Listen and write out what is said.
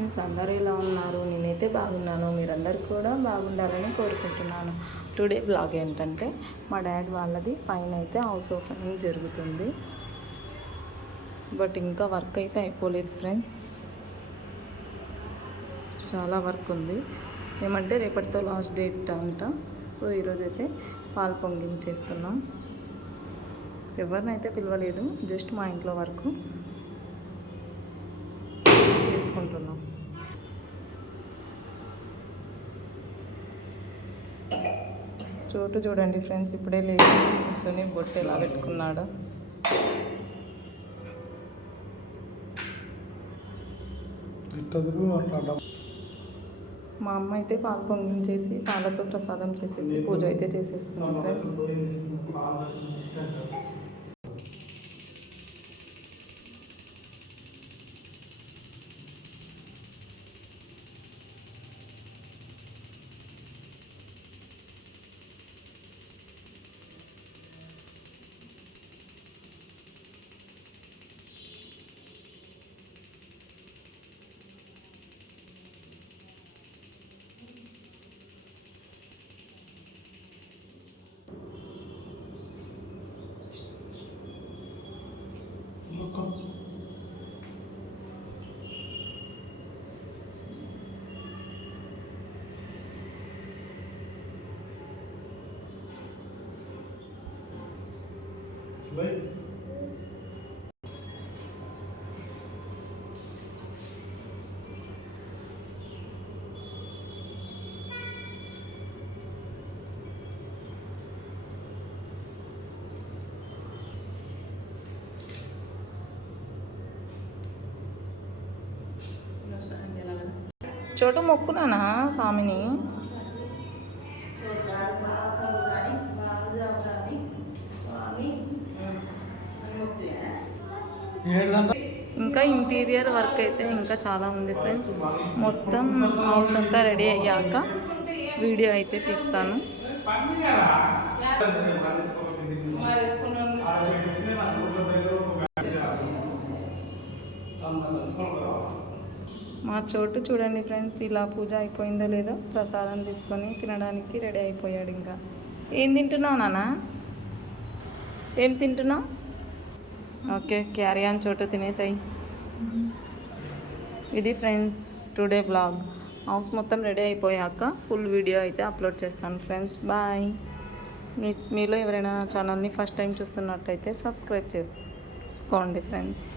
Friends, అందరూ ఎలా ఉన్నారు? నేనైతే బాగున్నాను. మీరందరూ కూడా బాగుండాలని కోరుకుంటున్నాను. టుడే బ్లాగ్ ఏంటంటే మా డాడీ వాళ్ళది పైన అయితే హౌస్ ఓపెనింగ్ జరుగుతుంది. బట్ ఇంకా వర్క్ అయితే అయిపోలేదు ఫ్రెండ్స్, చాలా వర్క్ ఉంది. ఏమంటే రేపటితో లాస్ట్ డేట్ అంట. సో ఈరోజైతే పాలు పొంగించేస్తున్నాం. ఎవరినైతే పిలవలేదు, జస్ట్ మా ఇంట్లో వరకు చేసుకుంటున్నాం. చోటు చూడండి ఫ్రెండ్స్, ఇప్పుడే లేచి కూర్చొని బొట్టు ఎలా పెట్టుకున్నాడు. మా అమ్మ అయితే పాలు పొంగించేసి పాలతో ప్రసాదం చేసేసి పూజ అయితే చేసేస్తున్నాం ఫ్రెండ్స్. చోటు మొక్కునానా స్వామిని. ఇంకా ఇంటీరియర్ వర్క్ అయితే ఇంకా చాలా ఉంది ఫ్రెండ్స్. మొత్తం హౌస్ అంతా రెడీ అయ్యాక వీడియో అయితే తీస్తాను. మా చోటు చూడండి ఫ్రెండ్స్, ఇలా పూజ అయిపోయిందో లేదో ప్రసాదం తీసుకొని తినడానికి రెడీ అయిపోయాడు. ఇంకా ఏం తింటున్నావు నాన్న? ఏం తింటున్నావు? ఓకే, క్యారీ ఆన్ చోటు, తినేసాయి. ఇది ఫ్రెండ్స్ టుడే బ్లాగ్. హౌస్ మొత్తం రెడీ అయిపోయాక ఫుల్ వీడియో అయితే అప్లోడ్ చేస్తాను ఫ్రెండ్స్. బాయ్. మీలో ఎవరైనా ఛానల్ని ఫస్ట్ టైం చూస్తున్నట్టయితే సబ్స్క్రైబ్ చేసుకోండి ఫ్రెండ్స్.